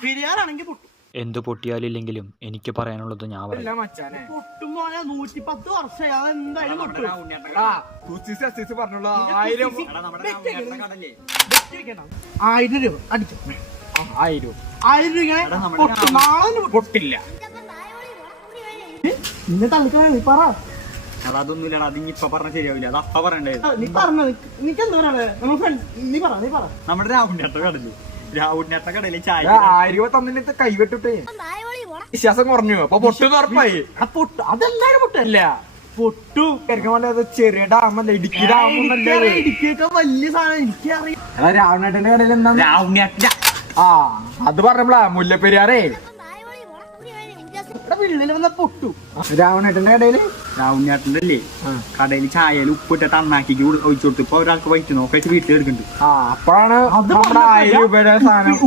പെരിയാറാണെങ്കിൽ പൊട്ടും. എന്ത് പൊട്ടിയാലില്ലെങ്കിലും എനിക്ക് പറയാനുള്ളത് ഞാൻ പറയാം. പൊട്ടുമ്പോ 110 വർഷമായി അതെന്തായാലും പൊട്ടും. 1000 രൂപ അടിച്ചു. 1000 രൂപ നാളെ പൊട്ടില്ല. നിന്നെ തളിക്കാൻ നീ പറ. അതൊന്നുമില്ല, അതിപ്പ പറഞ്ഞ ശരിയാവില്ല. അത് അപ്പ പറയണ്ടേ. നീ പറഞ്ഞ നിനക്കെന്താ പറയാ? നീ പറ. നമ്മുടെ രാഹുലിനേട്ട കടല്, രാഹുലിനേട്ട കടയില് ചായ 1000 രൂപ തന്നിട്ട് കൈവിട്ടിട്ടേ വിശ്വാസം കുറഞ്ഞു. അപ്പൊ പൊട്ടുന്ന് ഉറപ്പായി. പൊട്ടു അതെല്ലാരും പൊട്ടല്ല. പൊട്ടു അത് ചെറിയ ഡാമല്ല, ഇടുക്കി ഡാമൊന്നല്ലേ. ഇടുക്കിയൊക്കെ വലിയ സാധനം എനിക്കറിയാം. രാവണേട്ടന്റെ കടയിൽ എന്താ രാഹുലിനേട്ട അത് പറഞ്ഞപ്പോളാ മുല്ലപ്പെരിയാറേ വിള്ളില് വന്ന പൊട്ടു. രാവണേട്ടന്റെ കടയില് രാഹുലിനേട്ടന്റെ അല്ലേ കടയില് ചായയിൽ ഉപ്പിട്ട് തണ്ണാക്കി ഒഴിച്ചു കൊടുത്തു. ഇപ്പൊ ഒരാൾക്ക് വൈറ്റ് നോക്കി വീട്ടിൽ എടുക്കുന്നുണ്ട്. അപ്പോഴാണ് നമ്മുടെ 1000 രൂപയുടെ സാധനം